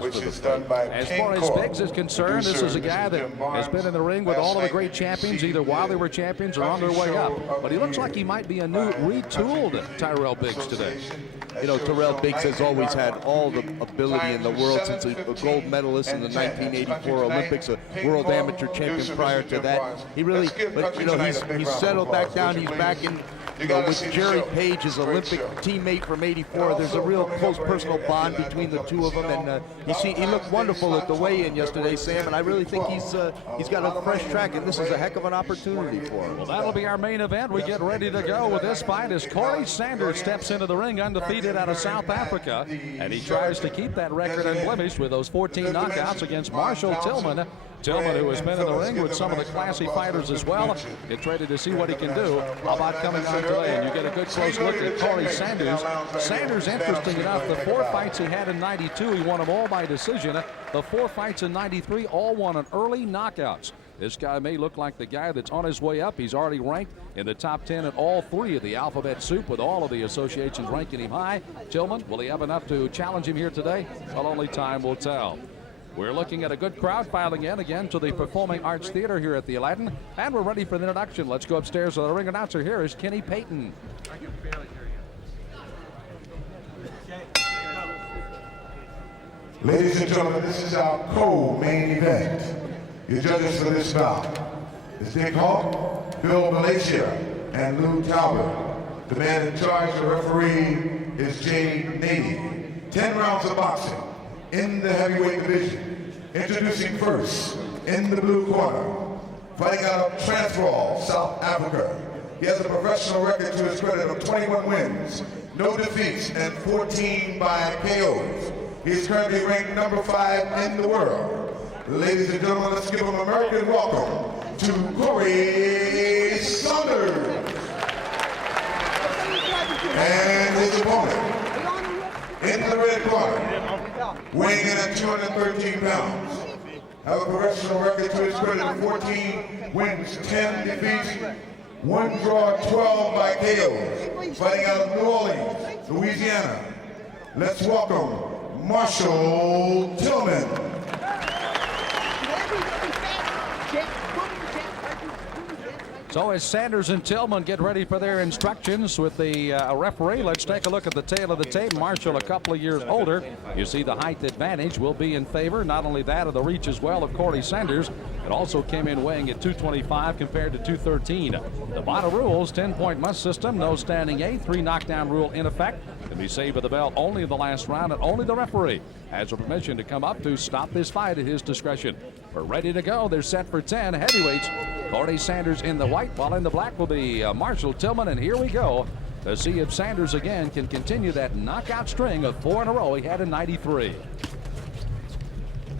focus for the fight. As far as Biggs is concerned, this is a guy that has been in the ring with all of the great champions, either while they were champions or on their way up. But he looks like he might be a new retooled Tyrell Biggs today. You know, Tyrell Biggs has always had all the ability in the world since a gold medalist in the 1984 Olympics, a world amateur champion prior to that. He really, but you know, he's settled back down. He's back in, you know, with Jerry Page, his Olympic teammate from '84. There's a real close personal bond between the two of them, and he looked wonderful at the weigh-in yesterday, Sam. And I really think he's got a fresh track, and this is a heck of an opportunity for him. Well, that'll be our main event. We get ready to go with this fight as Corrie Sanders steps into the ring undefeated out of South Africa, and he tries to keep that record unblemished with those 14 knockouts against Marshall Tillman. Tillman, who has been in the ring with some of the classy fighters as well, get ready to see what he can do. How about coming on today? And you get a good close look at Corrie Sanders. Sanders, interesting enough, the 4 fights he had in '92, he won them all by decision. The 4 fights in '93, all won on early knockouts. This guy may look like the guy that's on his way up. He's already ranked in the top 10 at all 3 of the alphabet soup, with all of the associations ranking him high. Tillman, will he have enough to challenge him here today? Well, only time will tell. We're looking at a good crowd filing in again to the Performing Arts Theater here at the Aladdin, and we're ready for the introduction. Let's go upstairs to the ring announcer. Here is Kenny Payton. Ladies and gentlemen, this is our co-main event. Your judges for this bout is Dick Hawk, Bill Malaysia, and Lou Talbot. The man in charge, the referee, is Jay Nady. 10 rounds of boxing in the heavyweight division. Introducing first, in the blue corner, fighting out of Transvaal, South Africa. He has a professional record to his credit of 21 wins, no defeats, and 14 by KOs. He is currently ranked number 5 in the world. Ladies and gentlemen, let's give him an American welcome to Corrie Sanders. And his opponent, in the red corner, weighing in at 213 pounds, have a professional record to his credit of 14 wins, 10 defeats, 1 draw, 12 by KOs, fighting out of New Orleans, Louisiana. Let's welcome Marshall Tillman. So as Sanders and Tillman get ready for their instructions with the referee, let's take a look at the tail of the tape. Marshall, a couple of years older. You see the height advantage will be in favor. Not only that, of the reach as well of Corrie Sanders. It also came in weighing at 225 compared to 213. The bottom rules, 10-point must system, no standing 8, 3 knockdown rule in effect. Can be saved with the bell only in the last round, and only the referee has a permission to come up to stop this fight at his discretion. We're ready to go. They're set for 10 heavyweights. Corrie Sanders in the white, while in the black will be Marshall Tillman. And here we go to see if Sanders again can continue that knockout string of 4 in a row he had in '93.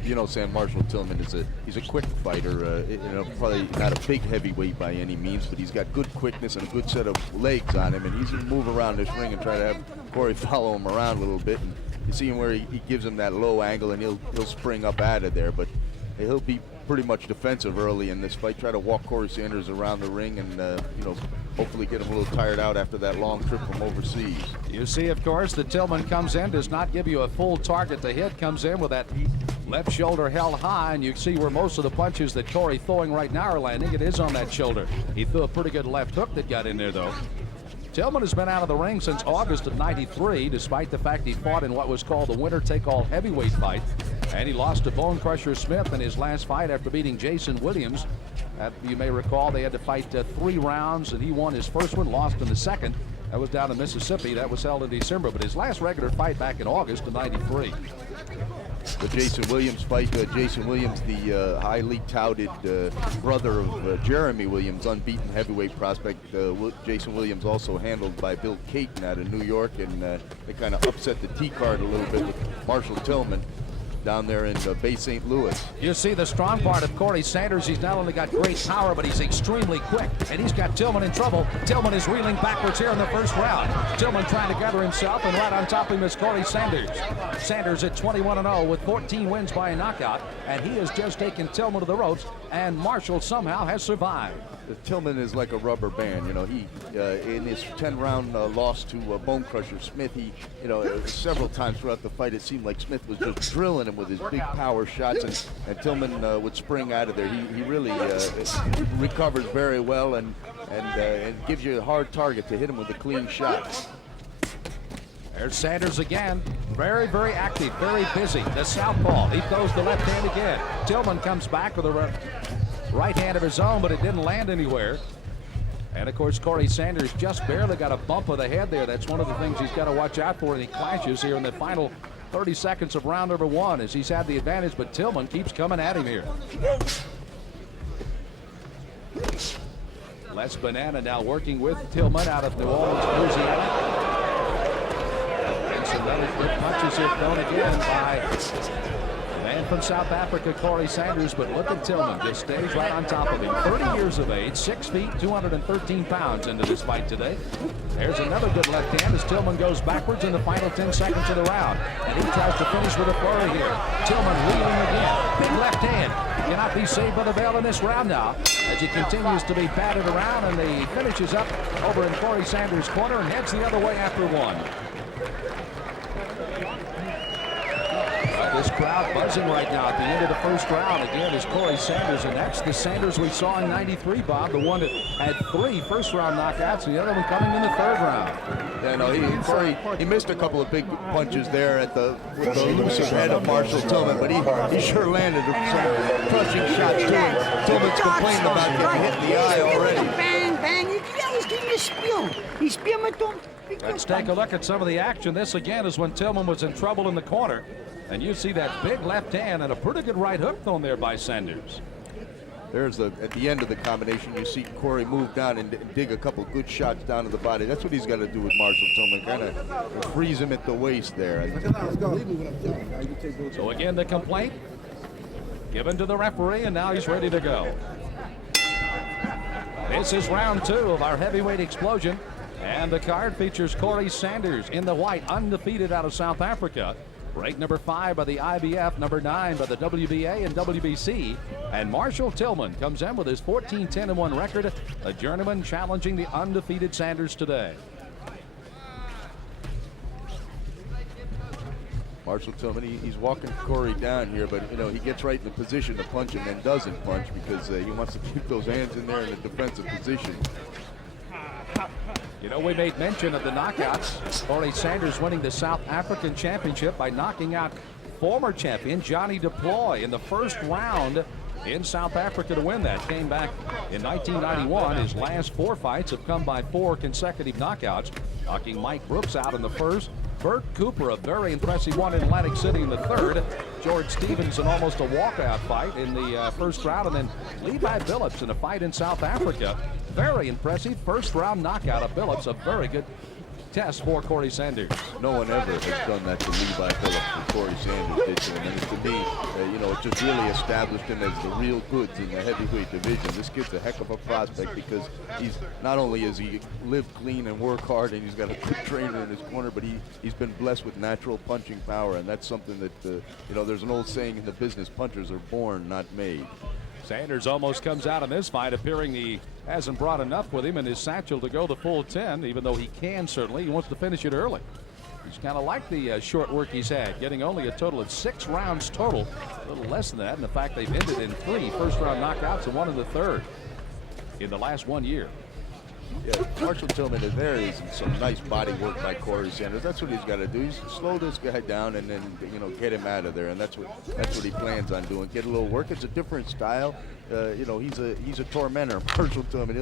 You know, Sam, Marshall Tillman he's a quick fighter. You know, probably not a big heavyweight by any means, but he's got good quickness and a good set of legs on him, and he's gonna move around this ring and try to have Corrie follow him around a little bit. And you see him where he gives him that low angle, and he'll spring up out of there, but he'll be pretty much defensive early in this fight. Try to walk Corrie Sanders around the ring, and you know, hopefully get him a little tired out after that long trip from overseas. You see, of course, that Tillman comes in, does not give you a full target to hit, comes in with that left shoulder held high, and you see where most of the punches that Corrie throwing right now are landing. It is on that shoulder. He threw a pretty good left hook that got in there, though. Tillman has been out of the ring since August of '93, despite the fact he fought in what was called the winner-take-all heavyweight fight. And he lost to Bone Crusher Smith in his last fight after beating Jason Williams. You may recall they had to fight 3 rounds, and he won his first one, lost in the second. That was down in Mississippi. That was held in December, but his last regular fight back in August of '93. The Jason Williams fight, Jason Williams, the highly touted brother of Jeremy Williams, unbeaten heavyweight prospect. Jason Williams also handled by Bill Caton out of New York, and they kind of upset the T-card a little bit with Marshall Tillman down there in Bay St. Louis. You see the strong part of Corrie Sanders. He's not only got great power, but he's extremely quick, and he's got Tillman in trouble. Tillman is reeling backwards here in the first round. Tillman trying to gather himself, and right on top of him is Corrie Sanders. Sanders at 21-0 with 14 wins by a knockout, and he has just taken Tillman to the ropes and Marshall somehow has survived. Tillman is like a rubber band. You know, he in his 10-round loss to Bone Crusher Smith, he, you know, several times throughout the fight, it seemed like Smith was just drilling him with his big power shots, and Tilman would spring out of there. He really recovers very well and gives you a hard target to hit him with a clean shot. There's Sanders again. Very, very active, very busy. The southpaw. He throws the left hand again. Tilman comes back with a right hand of his own, but it didn't land anywhere. And of course, Corrie Sanders just barely got a bump of the head there. That's one of the things he's got to watch out for in the clashes here in the final 30 seconds of round number 1, as he's had the advantage, but Tilman keeps coming at him here. Les Banana now working with Tilman out of New Orleans, Louisiana. Some other good punches here thrown again by the man from South Africa, Corrie Sanders, but look at Tilman, just stays right on top of him. 30 years of age, 6 feet, 213 pounds into this fight today. There's another good left hand as Tilman goes backwards in the final 10 seconds of the round, and he tries to finish with a flurry here. Tilman leading again, big left hand. Cannot be saved by the bell in this round now, as he continues to be batted around, and he finishes up over in Corrie Sanders' corner and heads the other way after 1. This crowd buzzing right now at the end of the first round. Again, is Corrie Sanders, and that's the Sanders we saw in '93, Bob, the one that had 3 first-round knockouts, and the other one coming in the 3rd round. Yeah, no, Corrie, he missed a couple of big punches there with the elusive head of Marshall Tilman, but he sure landed some crushing shots to him. Tillman's complaining about getting hit in the eye already. Bang, bang. He's giving you a spiel. He spiel met him. Let's take a look at some of the action. This again is when Tilman was in trouble in the corner. And you see that big left hand and a pretty good right hook thrown there by Sanders. There's at the end of the combination, you see Corrie move down and dig a couple good shots down to the body. That's what he's got to do with Marshall Tilman, kind of freeze him at the waist there. So again, the complaint given to the referee, and now he's ready to go. This is round 2 of our heavyweight explosion, and the card features Corrie Sanders in the white, undefeated out of South Africa. Ranked number 5 by the IBF, number 9 by the WBA and WBC. And Marshall Tilman comes in with his 14-10-1 record, a journeyman challenging the undefeated Sanders today. Marshall Tilman, he's walking Corrie down here, but you know he gets right in the position to punch and then doesn't punch because he wants to keep those hands in there in a defensive position. You know, we made mention of the knockouts. Corrie Sanders winning the South African Championship by knocking out former champion Johnny Deploy in the first round in South Africa to win that. Came back in 1991. His last 4 fights have come by 4 consecutive knockouts, knocking Mike Brooks out in the first. Bert Cooper, a very impressive one in Atlantic City in the 3rd. George Stevenson, almost a walkout fight in the first round. And then Levi Billups in a fight in South Africa. Very impressive first round knockout of Billups. A very good test for Corrie Sanders. No one ever has done that to Levi Billups and Corrie Sanders did to him. And to me, you know, it just really established him as the real goods in the heavyweight division. This kid's a heck of a prospect because he's not only has he lived clean and work hard and he's got a good trainer in his corner, but he's been blessed with natural punching power, and that's something that you know, there's an old saying in the business: punchers are born, not made. Sanders almost comes out in this fight, appearing he hasn't brought enough with him in his satchel to go the full 10, even though he can certainly. He wants to finish it early. He's kind of like the short work he's had, getting only a total of 6 rounds total, a little less than that, and the fact they've ended in 3 first-round knockouts and 1 in the 3rd in the last 1 year. Yeah, Marshall Tilman, there is some nice body work by Corrie Sanders. That's what he's got to do. He's slow this guy down and then, you know, get him out of there, and that's what he plans on doing. Get a little work. It's a different style. You know, he's a tormentor, Marshall Tilman.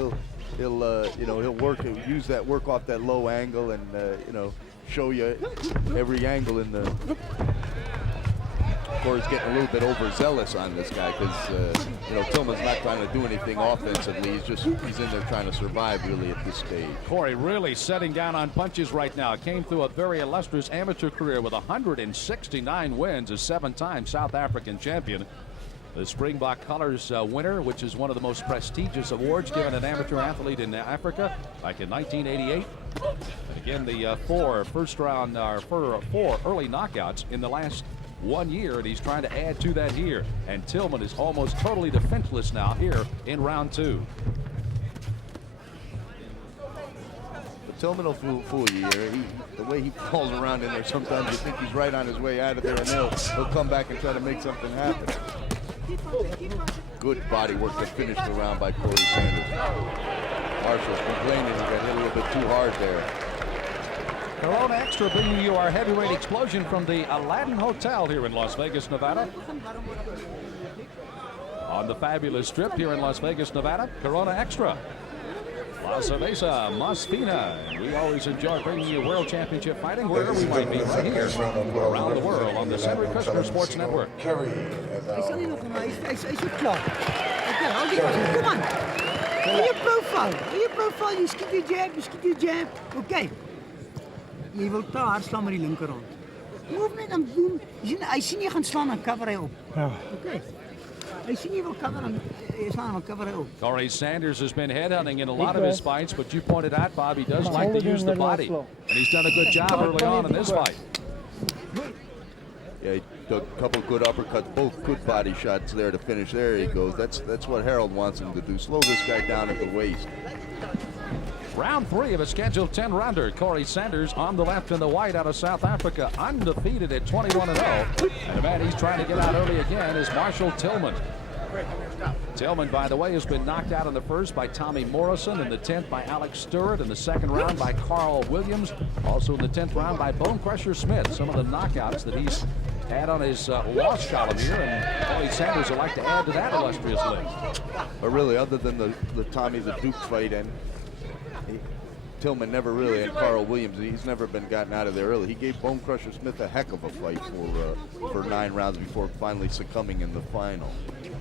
He'll work, use that work off that low angle, and you know, show you every angle in the. Corey's getting a little bit overzealous on this guy because you know, Tillman's not trying to do anything offensively. He's in there trying to survive really at this stage. Corey really setting down on punches right now. Came through a very illustrious amateur career with 169 wins, a 7-time South African champion. The Springbok Colors winner, which is one of the most prestigious awards given an amateur athlete in Africa, back in 1988. And again, the 4 early knockouts in the last 1 year, and he's trying to add to that here. And Tillman is almost totally defenseless now here in round 2. Tillman will fool you here. The way he falls around in there, sometimes you think he's right on his way out of there, and he'll come back and try to make something happen. Good body work to finish the round by Corrie Sanders. Marshall's complaining he got hit a little bit too hard there. Corona Extra bringing you our heavyweight explosion from the Aladdin Hotel here in Las Vegas, Nevada. On the fabulous strip here in Las Vegas, Nevada, Corona Extra. La Cerveza Mas Fina. And we always enjoy bringing you World Championship fighting wherever we might be, right here around the world on the Henry Kushner Sports Network. Hij zal hier nog maar, hij is ook klaar. Oké, hou die vast, kom aan. Hou je profile, je schiet je jab, Oké. Je wil te hard slaan met die linkerhand. Je hoeft net aan te doen, hij sien je gaan slaan, dan cover hij op. Oké. Hij sien je wil cover, dan slaan dan cover hij op. Corrie Sanders has been headhunting in a lot of his fights, but you pointed out, Bob, he does like to use the body. And he's done a good job early on in this fight. Yeah, he took a couple good uppercuts, both good body shots there to finish. There he goes. That's what Harold wants him to do. Slow this guy down at the waist. Round 3 of a scheduled 10-rounder. Corrie Sanders on the left in the white out of South Africa, undefeated at 21-0. And the man he's trying to get out early again is Marshall Tilman. Tillman, by the way, has been knocked out in the first by Tommy Morrison, in the 10th by Alex Stewart, in the second round by Carl Williams, also in the 10th round by Bone Crusher Smith. Some of the knockouts that he's had on his loss column here, and Corrie Sanders would like to add to that illustrious list. But really, other than the Tommy the Duke fight, and Tillman never really, and Carl Williams, he's never been gotten out of there early. He gave Bone Crusher Smith a heck of a fight for 9 rounds before finally succumbing in the final.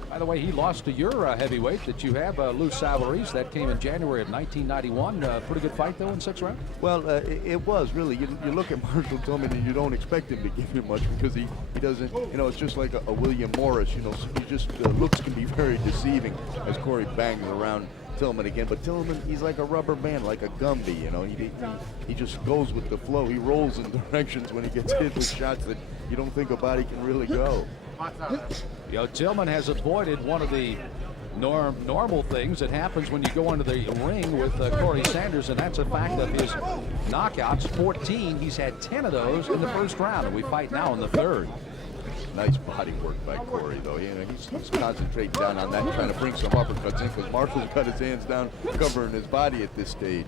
By the way, he lost to your heavyweight that you have, Lou Savarese. That came in January of 1991. Pretty good fight, though, in 6 rounds? Well, it was, really. You look at Marshall Tillman and you don't expect him to give you much because he doesn't, it's just like a William Morris, so he just, looks can be very deceiving as Corrie bangs around Tillman again. But Tillman, he's like a rubber band, like a Gumby, he just goes with the flow. He rolls in directions when he gets hit with shots that you don't think a body can really go. Tillman has avoided one of the normal things that happens when you go into the ring with Corrie Sanders, and that's a fact of his knockouts. 14, he's had 10 of those in the first round, and we fight now in the 3rd. Nice body work by Corrie, though. He's concentrating down on that, trying to bring some uppercuts in because Marshall's got his hands down, covering his body at this stage.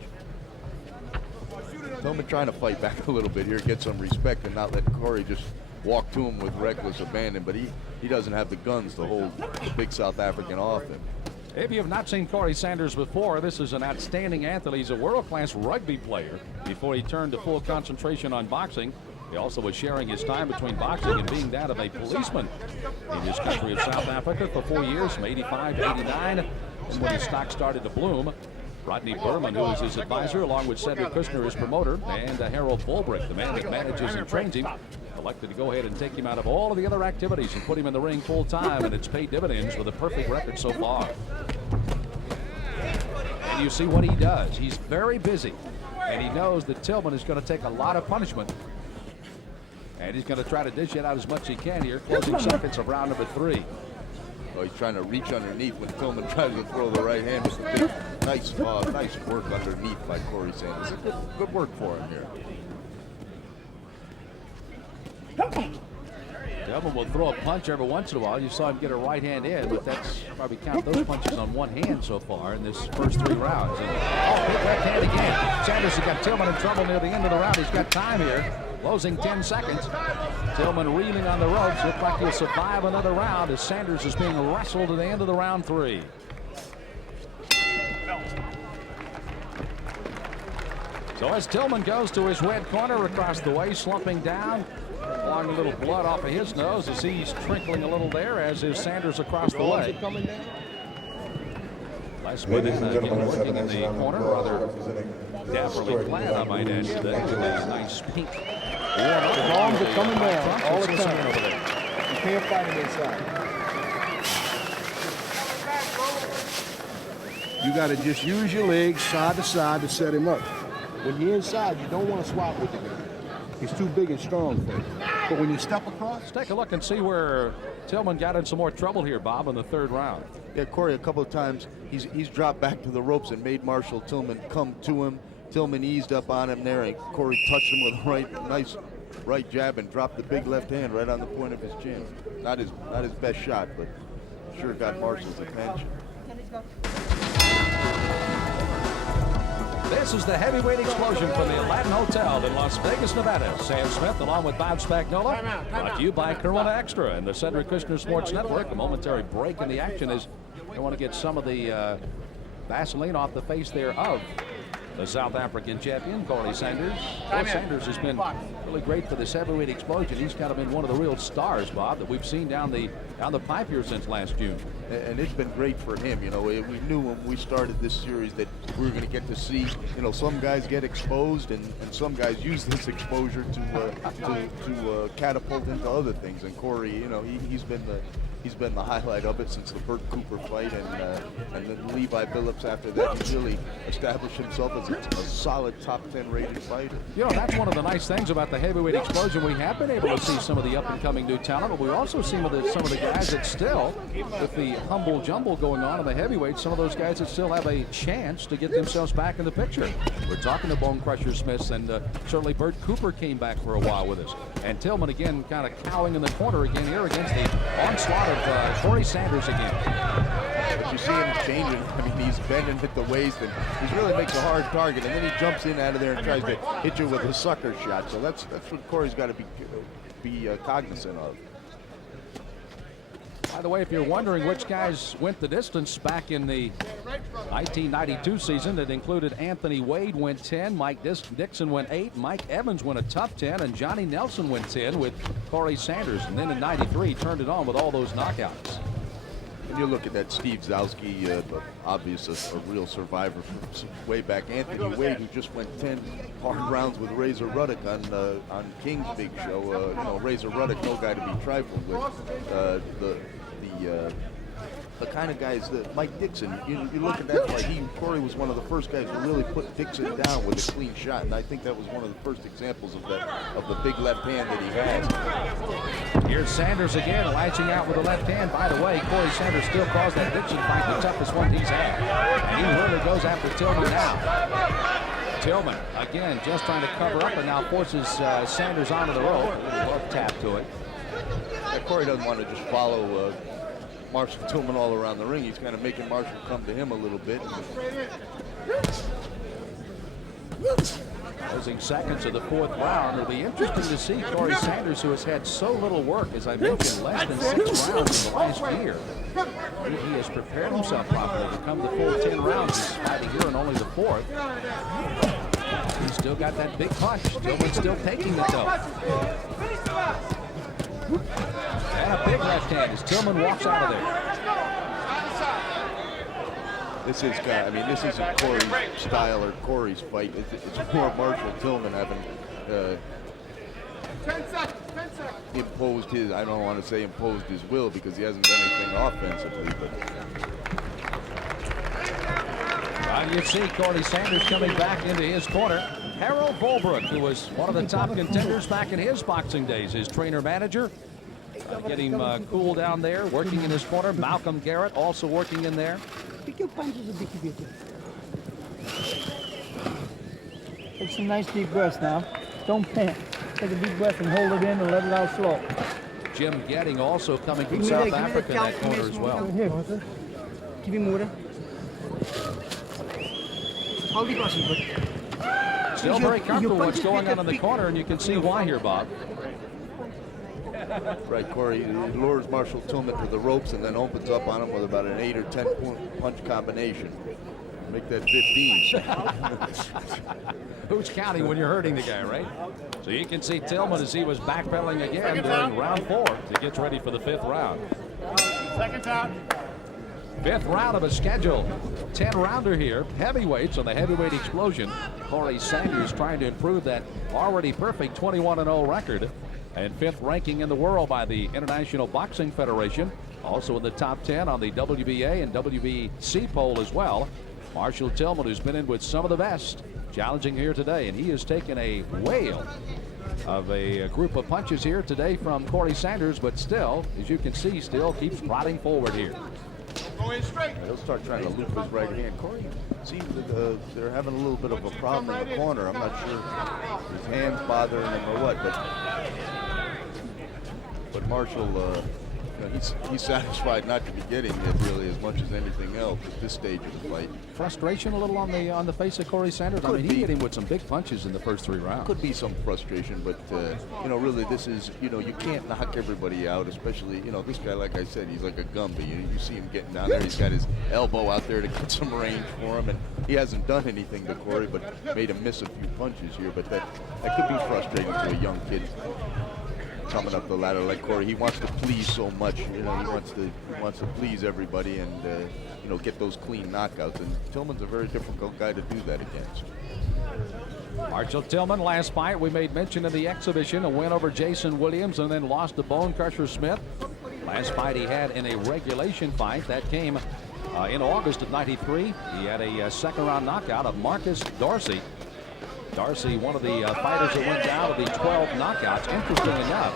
Tillman trying to fight back a little bit here, get some respect, and not let Corrie just walk to him with reckless abandon, but he doesn't have the guns to hold the big South African off him. If you have not seen Corrie Sanders before, this is an outstanding athlete. He's a world-class rugby player before he turned to full concentration on boxing. He also was sharing his time between boxing and being that of a policeman in his country of South Africa for 4 years, from 85 to 89, and when his stock started to bloom. Rodney Berman, who is his advisor, along with Cedric Kushner, his promoter, and Harold Bulbrick, the man that manages and trains him, elected to go ahead and take him out of all of the other activities and put him in the ring full time, and it's paid dividends with a perfect record so far. And you see what he does. He's very busy, and he knows that Tilman is going to take a lot of punishment, and he's going to try to dish it out as much as he can here, closing seconds of round number 3. Oh, he's trying to reach underneath when Tillman tries to throw the right hand. Nice work underneath by Corrie Sanders. Good work for him here. Tilman will throw a punch every once in a while. You saw him get a right hand in, but that's probably count those punches on one hand so far in this first 3 rounds. And, big left hand again. Sanders has got Tilman in trouble near the end of the round. He's got time here. Closing 10 seconds. Tillman reeling on the ropes. Looks like he'll survive another round as Sanders is being wrestled to the end of the round 3. So as Tilman goes to his red corner across the way, slumping down, blowing a little blood off of his nose as he's trickling a little there, as is Sanders across the way. Last minute, again, working in the corner, rather dapperly clad, I might add today, with a nice pink. The arms are coming down all the time. Over there. You can't fight him inside. You got to just use your legs side to side to set him up. When you're inside, you don't want to swap with the guy. He's too big and strong for it. But when you step across, Let's take a look and see where Tillman got in some more trouble here, Bob, in the third round. Yeah, Corey, a couple of times he's dropped back to the ropes and made Marshall Tillman come to him. Tillman eased up on him there, and Corey touched him with a nice right jab and dropped the big left hand right on the point of his chin. Not his best shot, but sure got Marshall's attention. This is the heavyweight explosion from the Aladdin Hotel in Las Vegas, Nevada. Sam Smith along with Bob Spagnola. Brought to you by Corona Extra and the Cedric Kushner Sports Network. A momentary break in the action as they want to get some of the Vaseline off the face there of the South African champion, Corrie Sanders. Corrie Sanders has been really great for this heavyweight explosion. He's kind of been one of the real stars, Bob, that we've seen down the pipe here since last June. And it's been great for him. You know, we knew when we started this series that we were going to get to see, you know, some guys get exposed and some guys use this exposure to catapult into other things. And Corrie, you know, he's been the highlight of it since the Burt Cooper fight, and then Levi Billups after that. He's really established himself as a solid top 10 rated fighter. You know, that's one of the nice things about the heavyweight explosion. We have been able to see some of the up-and-coming new talent, but we also see some of the guys that still, with the humble jumble going on in the heavyweights, some of those guys that still have a chance to get themselves back in the picture. We're talking to Bone Crusher Smiths, and certainly Burt Cooper came back for a while with us. And Tilman again kind of cowing in the corner again here against the onslaught of Corrie Sanders again. But you see him changing. I mean, he's bending at the waist, and he really makes a hard target, and then he jumps in out of there and tries to hit you with a sucker shot. So that's what Corey's got to be cognizant of. By the way, if you're wondering which guys went the distance back in the 1992 season, it included Anthony Wade went 10, Mike Dixon went 8, Mike Evans went a tough 10, and Johnny Nelson went 10 with Corrie Sanders. And then in 93, turned it on with all those knockouts. When you look at that Steve Zowski, obvious a real survivor from way back. Anthony Wade, who just went 10 hard rounds with Razor Ruddock on King's big show. You know, Razor Ruddock, no guy to be trifled with. The kind of guys that Mike Dixon, you look at that fight, Corey was one of the first guys who really put Dixon down with a clean shot, and I think that was one of the first examples of the big left hand that he has. Here's Sanders again, latching out with the left hand. By the way, Corrie Sanders still calls that Dixon fight the toughest one he's had. He really goes after Tilman now. Tilman, again, just trying to cover up and now forces Sanders onto the rope. A little love tap to it. Yeah, Corey doesn't want to just follow Marshall Tillman all around the ring. He's kind of making Marshall come to him a little bit. Closing seconds of the fourth round. It'll be interesting to see Corrie Sanders, who has had so little work, as I mentioned, less than 6 rounds in the last year. He has prepared himself properly to come the full 10 rounds. He's fighting here in only the 4th. He's still got that big punch. Tillman's still taking it though. And a big left hand as Tilman walks out of there. This isn't Corey's style or Corey's fight. It's more Marshall Tillman having imposed his, I don't want to say imposed his will because he hasn't done anything offensively. But You see Corrie Sanders coming back into his corner. Harold Bolbrook, who was one of the top contenders back in his boxing days, his trainer-manager. Get him cool down there, working in his corner. Malcolm Garrett also working in there. Pick your punches a bit better. Take some nice deep breaths now. Don't pant. Take a deep breath and hold it in and let it out slow. Jim Getting also coming from South Africa in that corner as well. Here. Give him water. Hold the button, but Still very comfortable what's going on in the corner, and you can see why here, Bob. right, Corey lures Marshall Tillman to the ropes and then opens up on him with about an 8 or 10 punch combination. Make that 15. Who's counting when you're hurting the guy, right? So you can see Tilman as he was backpedaling again during round 4. He gets ready for the 5th round. Second out. 5th round of a scheduled 10-rounder here. Heavyweights on the heavyweight explosion. Corrie Sanders trying to improve that already perfect 21-0 record. And 5th ranking in the world by the International Boxing Federation. Also in the top 10 on the WBA and WBC poll as well. Marshall Tilman, who's been in with some of the best challenging here today, and he has taken a whale of a group of punches here today from Corrie Sanders, but still, as you can see, still keeps prodding forward here. He'll start trying to loop his right hand. Corrie seems that they're having a little bit of a problem in the corner. I'm not sure if his hand's bothering him or what, but Marshall, you know, he's satisfied not to be getting hit really as much as anything else at this stage of the fight. Frustration a little on the face of Corrie Sanders. I mean, he hit him with some big punches in the first 3 rounds. Could be some frustration, but you know, really, this is, you know, you can't knock everybody out, especially, you know, this guy, like I said, he's like a Gumby. You see him getting down there. He's got his elbow out there to get some range for him, and he hasn't done anything to Corrie, but made him miss a few punches here. But that could be frustrating to a young kid coming up the ladder like Corrie. He wants to please so much, you know, he wants to please everybody and you know, get those clean knockouts, and Tillman's a very difficult guy to do that against. Marshall Tillman, last fight we made mention in the exhibition, a win over Jason Williams and then lost to Bone Crusher Smith. Last fight he had in a regulation fight that came in August of '93. He had a second round knockout of Marcus Dorsey. Dorsey, one of the fighters that went down to the 12 knockouts. Interesting enough,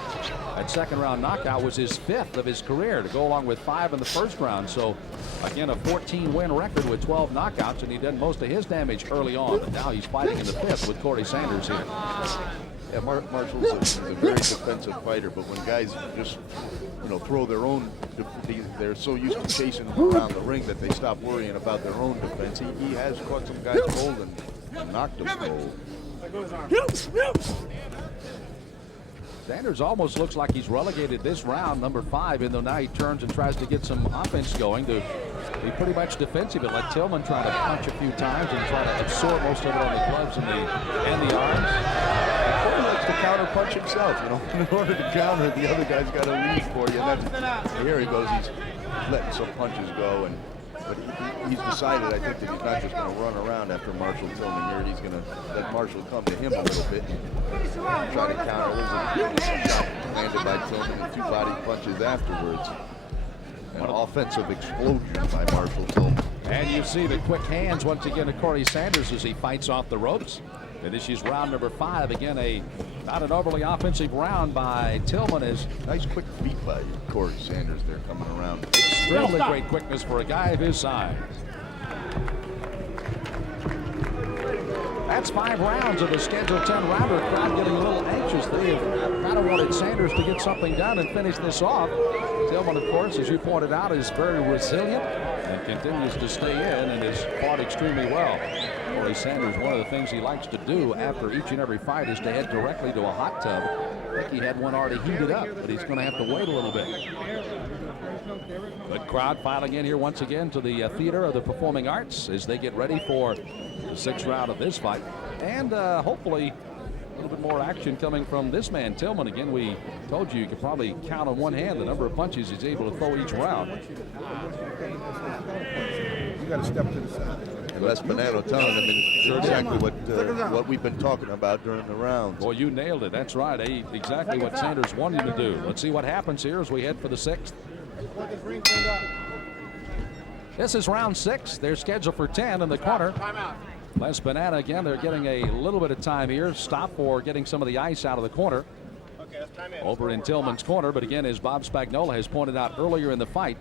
that second round knockout was his 5th of his career, to go along with 5 in the first round. So again, a 14-win record with 12 knockouts, and he did most of his damage early on. And now he's fighting in the 5th with Corrie Sanders here. Yeah, Marshall's a very defensive fighter, but when guys just, you know, throw their own, they're so used to chasing him around the ring that they stop worrying about their own defense. He has caught some guys cold and knocked them cold. Sanders almost looks like he's relegated this round, number 5, even though now he turns and tries to get some offense going to be pretty much defensive and let Tillman try to punch a few times and try to absorb most of it on the gloves and the arms. Corrie likes to counter punch himself, you know. In order to counter, the other guy's got to lead for you. And that's, here he goes, he's letting some punches go, but he's decided, I think, that he's not just going to run around after Marshall Tillman here. He's going to let Marshall come to him a little bit and try to counter. There's a shot landed by Tillman and 2 body punches afterwards. An offensive explosion by Marshall Tillman. And you see the quick hands once again of Corrie Sanders as he fights off the ropes. Finishes round number 5. Again, not an overly offensive round by Tillman. Is nice quick feet by Corrie Sanders there coming around. Extremely great quickness for a guy of his size. That's 5 rounds of the scheduled 10-rounder. Crowd getting a little anxious. They kind of wanted Sanders to get something done and finish this off. Tillman, of course, as you pointed out, is very resilient and continues to stay in and has fought extremely well. Corrie Sanders, one of the things he likes to do after each and every fight is to head directly to a hot tub. I think he had one already heated up, but he's going to have to wait a little bit. Good crowd filing in here once again to the Theater of the Performing Arts as they get ready for the 6th round of this fight. And hopefully a little bit more action coming from this man, Tillman. Again, we told you could probably count on one hand the number of punches he's able to throw each round. You got to step to the side. And Les Pinano telling him exactly what we've been talking about during the rounds. Boy, you nailed it. That's right. Exactly what Sanders wanted him to do. Let's see what happens here as we head for the 6th. This is round 6. They're scheduled for 10 in the corner. Les Pinano again. They're getting a little bit of time here. Stop for getting some of the ice out of the corner. Over in Tillman's corner, but again, as Bob Spagnola has pointed out earlier in the fight,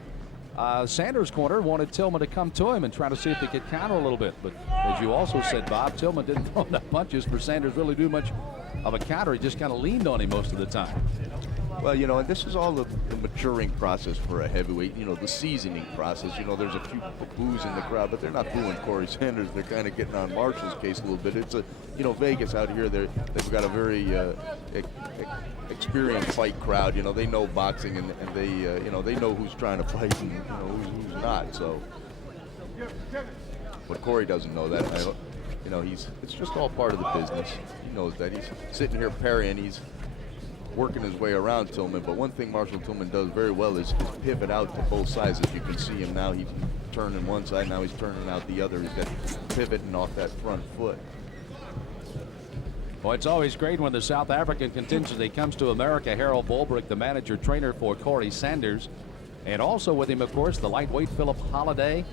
Sanders' corner wanted Tillman to come to him and try to see if he could counter a little bit. But as you also said, Bob, Tillman didn't throw enough punches for Sanders really do much of a counter. He just kind of leaned on him most of the time. Well, you know, and this is all the maturing process for a heavyweight, you know, the seasoning process. You know, there's a few boos in the crowd, but they're not booing Corrie Sanders. They're kind of getting on Marshall's case a little bit. It's Vegas out here, they've got a very experienced fight crowd. You know, they know boxing and they, they know who's trying to fight and, who's not. So, but Corrie doesn't know that. It's just all part of the business. He knows that. He's sitting here parrying. He's working his way around Tillman, but one thing Marshall Tillman does very well is pivot out to both sides. As you can see him now, he's turning one side, now he's turning out the other. He's got pivoting off that front foot. Well, it's always great when the South African contingent comes to America. Harold Bolbrick, the manager trainer for Corrie Sanders, and also with him, of course, the lightweight Philip Holliday,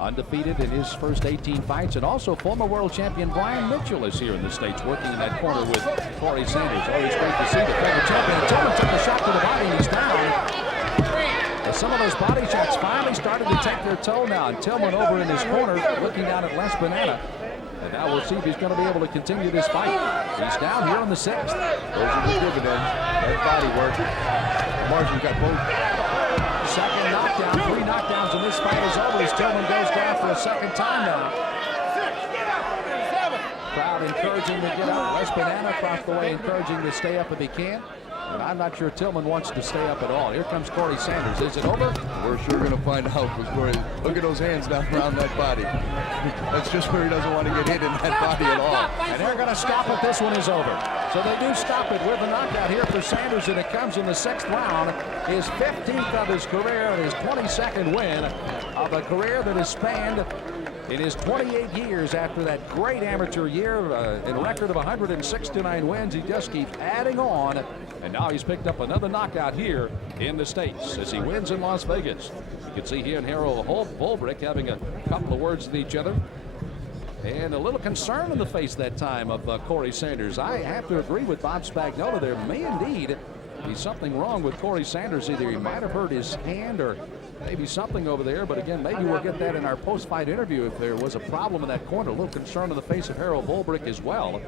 undefeated in his first 18 fights, and also former world champion Brian Mitchell is here in the States working in that corner with Corrie Sanders. Always great to see the former champion. Tilman took a shot to the body and he's down. But some of those body shots finally started to take their toll now, and Tilman over in his corner looking down at Les Banana. And now we'll see if he's going to be able to continue this fight. He's down here in the 6th. Those are the dividends. That body work. Marshall got both. Second knockdown, 3 knockdowns, and this fight is over as Tilman goes down for a second time now. Crowd encouraging to get out. Les Banana across the way encouraging to stay up if he can. And I'm not sure Tilman wants to stay up at all. Here comes Corrie Sanders. Is it over? We're sure going to find out because Corrie, look at those hands down around that body. That's just where he doesn't want to get hit in that body at all. And they're going to stop it. This one is over. So they do stop it with a knockout here for Sanders, and it comes in the 6th round. His 15th of his career and his 22nd win of a career that has spanned in his 28 years after that great amateur year, in a record of 169 wins. He just keeps adding on, and now he's picked up another knockout here in the States as he wins in Las Vegas. You can see he and Harold Volbrick having a couple of words with each other. And a little concern in the face that time of Corrie Sanders. I have to agree with Bob Spagnola. There may indeed be something wrong with Corrie Sanders. Either he might have hurt his hand or maybe something over there. But again, maybe we'll get that in our post-fight interview if there was a problem in that corner. A little concern in the face of Harold Volbrick as well,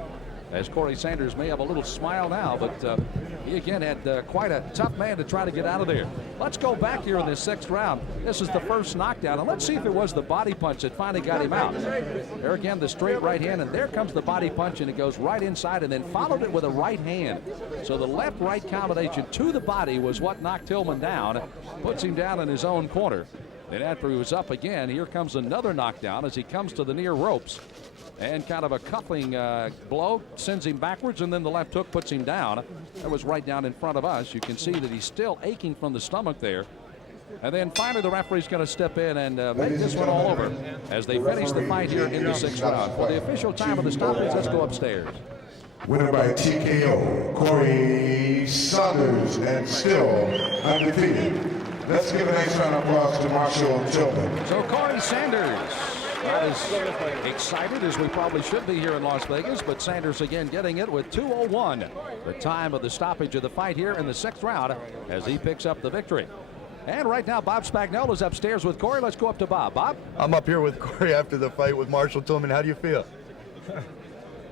as Corrie Sanders may have a little smile now, but he again had quite a tough man to try to get out of there. Let's go back here in this 6th round. This is the first knockdown, and let's see if it was the body punch that finally got him out. There again, the straight right hand, and there comes the body punch, and it goes right inside, and then followed it with a right hand. So the left-right combination to the body was what knocked Tilman down, puts him down in his own corner. Then after he was up again, here comes another knockdown as he comes to the near ropes. And kind of a cuffing blow sends him backwards, and then the left hook puts him down. That was right down in front of us. You can see that he's still aching from the stomach there. And then finally the referee's going to step in and make this one all over as they finish the fight here in the 6th round. For the official time of the stoppage, let's go upstairs. Winner by TKO, Corrie Sanders, and still undefeated. Let's give a nice round of applause to Marshall Tilman. So Corrie Sanders, not as excited as we probably should be here in Las Vegas, but Sanders again getting it with 2:01, the time of the stoppage of the fight here in the 6th round as he picks up the victory. And right now, Bob Spagnola is upstairs with Corrie. Let's go up to Bob. Bob? I'm up here with Corrie after the fight with Marshall Tilman. How do you feel?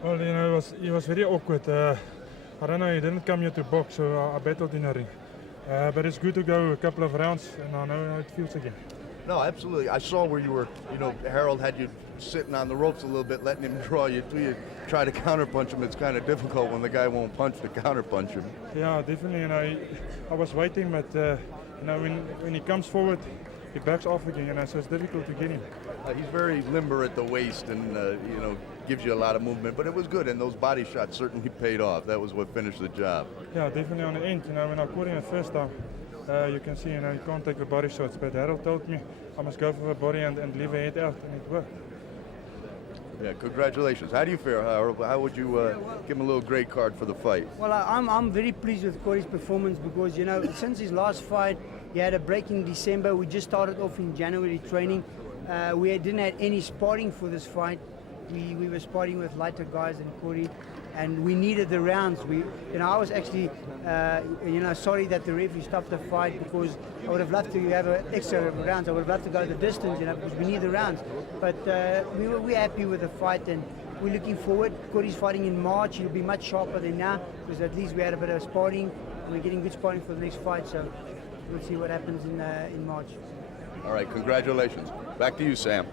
Well, you know, it was very awkward. I don't know, he didn't come here to box, so I battled in the ring. But it's good to go a couple of rounds, and I know how it feels again. No, absolutely. I saw where you were, Harold had you sitting on the ropes a little bit, letting him draw you till you try to counterpunch him. It's kind of difficult when the guy won't punch to counterpunch him. Yeah, definitely. I was waiting, but when he comes forward, he backs off again, so it's difficult to get him. He's very limber at the waist and, gives you a lot of movement, but it was good, and those body shots certainly paid off. That was what finished the job. Yeah, definitely on the end. When I caught him the first time, you can see, you can't take the body shots, but Harold told me I must go for the body and leave the head out, and it worked. Yeah, congratulations. How do you feel, Harold? How would you give him a little great card for the fight? Well, I'm very pleased with Corrie's performance because, since his last fight, he had a break in December. We just started off in January training. We didn't have any sparring for this fight. We were sparring with lighter guys than Corrie, and we needed the rounds. I was actually, sorry that the referee stopped the fight because I would have loved to have extra rounds. I would have loved to go the distance, because we need the rounds. But we're happy with the fight, and we're looking forward. Corrie's fighting in March. He'll be much sharper than now because at least we had a bit of sparring, and we're getting good sparring for the next fight. So we'll see what happens in March. All right, congratulations. Back to you, Sam.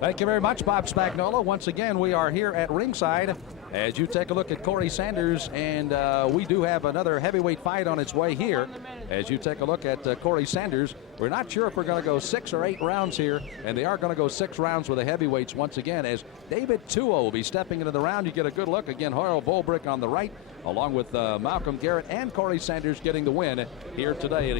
Thank you very much, Bob Spagnola. Once again, we are here at ringside as you take a look at Corrie Sanders, and we do have another heavyweight fight on its way here. As you take a look at Corrie Sanders, we're not sure if we're going to go 6 or 8 rounds here, and they are going to go 6 rounds with the heavyweights once again, as David Tuo will be stepping into the round. You get a good look. Again, Harold Volbrick on the right, along with Malcolm Garrett and Corrie Sanders getting the win here today.